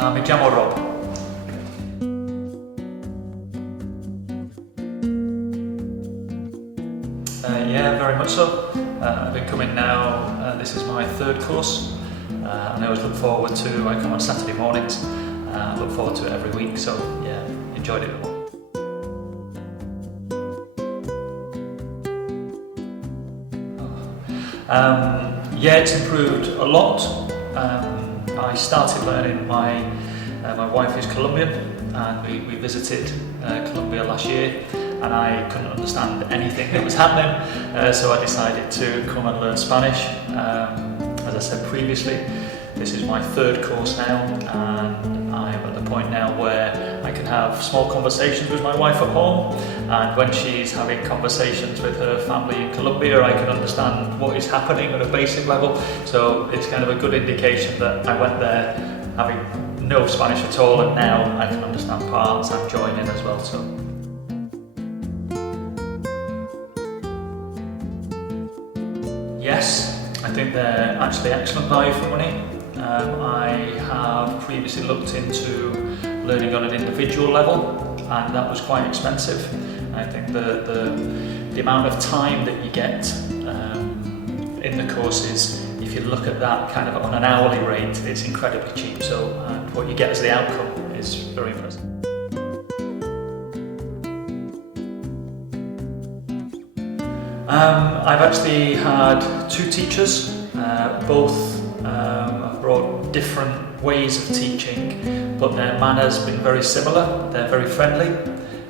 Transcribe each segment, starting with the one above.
Mi chiamo Rob. Yeah, very much so. I've been coming now, this is my third course, and I always look forward to, I come on Saturday mornings, look forward to it every week, so yeah, enjoyed it a lot. Yeah, it's improved a lot. I started learning, my wife is Colombian, and we visited Colombia last year, and I couldn't understand anything that was happening, so I decided to come and learn Spanish. As I said previously, this is my third course now, and I'm at the point now where I can have small conversations with my wife at home, and when she's having conversations with her family in Colombia, I can understand what is happening at a basic level. So it's kind of a good indication that I went there having no Spanish at all, and now I can understand parts, I'm joining as well. So. Yes, I think they're actually excellent value for money. I have previously looked into learning on an individual level, and that was quite expensive. I think the amount of time that you get in the courses, if you look at that kind of on an hourly rate, it's incredibly cheap. So what you get as the outcome is very impressive. I've actually had two teachers, both brought different ways of teaching, but their manner's been very similar. They're very friendly,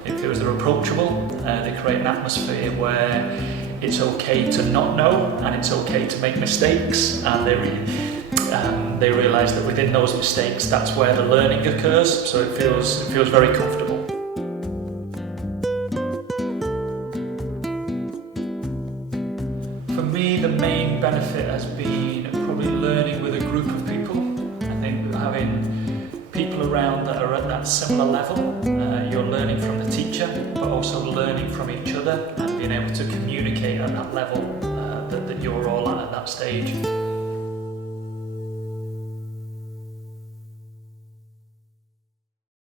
it feels they're approachable, they create an atmosphere where it's okay to not know and it's okay to make mistakes, and they realise that within those mistakes that's where the learning occurs, so it feels very comfortable. For me, the main benefit has been probably learning with a group of people. I think having people around that are at that similar level, you're learning from the teacher, but also learning from each other and being able to communicate at that level that you're all at that stage.